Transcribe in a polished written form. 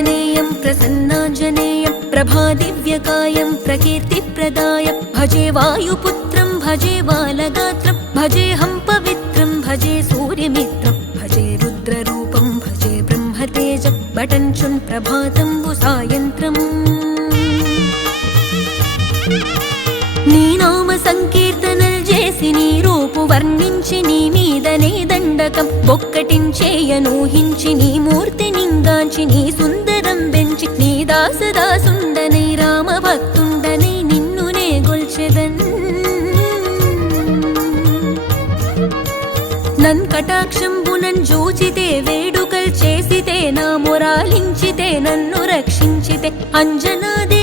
आञ्जनेयं प्रसन्नाञ्जनेयं प्रभादिव्यकायं प्रकीर्तिप्रदायं भजे वायुपुत्रं भजे बालगात्रं भजेऽहं पवित्रं भजे सूर्यमित्रं भजे रुद्ररूपं भजे ब्रह्मतेजं बटञ्चुं प्रभातं सायन्त्रम् నీ నామ సంకీర్తనలు చేసి నీ రూపు వర్ణించి నీ మీదనే దండకం ఒక్కటించేయనూహించి నీ మూర్తి నింగాంచి నీ సుందరం పెంచి నీ దాసదాసుండనై రామ భక్తుండనై నిన్నునే గొల్చెదన్ నన్ కటాక్షంబునన్ జూచితే వేడుకల్ చేసితే నా మొరాలించితే నన్ను రక్షించితే అంజనాదే